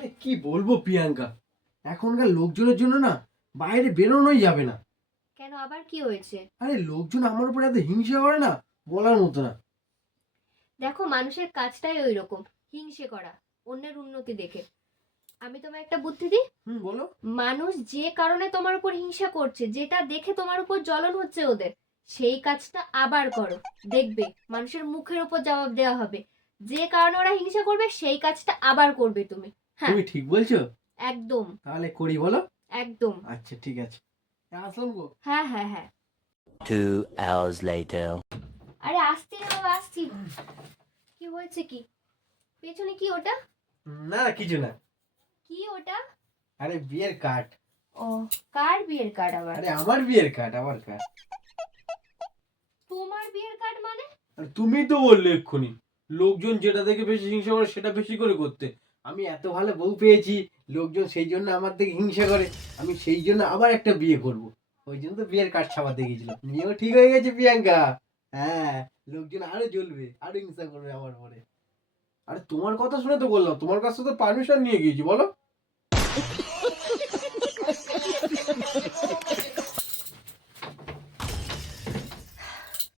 আরে কি বলবো প্রিয়াঙ্কা, এখনকার লোকজনের জন্য না বাইরে বেরোনোই যাবে না। কেন, আবার কি হয়েছে? আরে লোকজন আমার উপর এত হিংসা করে না, বলার মতো না। দেখো, মানুষের কাজটাই ওই রকম, হিংসে করা, অন্যের উন্নতি দেখে। আমি তোমায় একটা বুদ্ধি দিই। বলো। মানুষ যে কারণে তোমার উপর হিংসা করছে, যেটা দেখে তোমার উপর জ্বলন হচ্ছে ওদের, সেই কাজটা আবার করো। দেখবে মানুষের মুখের উপর জবাব দেওয়া হবে। যে কারণে ওরা হিংসা করবে সেই কাজটা আবার করবে তুমি। হ্যাঁ, তুমি ঠিক বলছো, একদম তাহলে করি বলো। একদম। আচ্ছা ঠিক আছে, আসলাম গো। হ্যাঁ হ্যাঁ হ্যাঁ। 2 hours later. আরে আসছি রে বাবা, আসছি। কি হয়েছে কি? পেছনে কি ওটা? না কিছু না। কি ওটা? আরে বিয়ের কার্ড। ও, কার বিয়ের কার্ড আবার? আরে আমার বিয়ের কার্ড, আমার কার্ড। তোমার বিয়ের কার্ড মানে? আর তুমি তো বললে এক্ষুনি লোকজন যেটা দেখে বেশি হিংসা করে সেটা বেশি করে করতে। আমি এত ভালো বউ পেয়েছি, লোকজন সেই জন্য আমার থেকে হিংসা করে। আমি সেই জন্য আবার একটা বিয়ে করব। ওই জন্য তো বিয়ের কার্ড ছাপাতে গেছিলাম, বিয়েও ঠিক হয়ে গেছে প্রিয়াঙ্কা। হ্যাঁ, লোকজন আরো জ্বলবে, আরো হিংসা করবে আমার পরে। আরে তোমার কথা শুনে তো বললাম, তোমার কাছে তো পারমিশন নিয়ে গিয়েছি, বলো।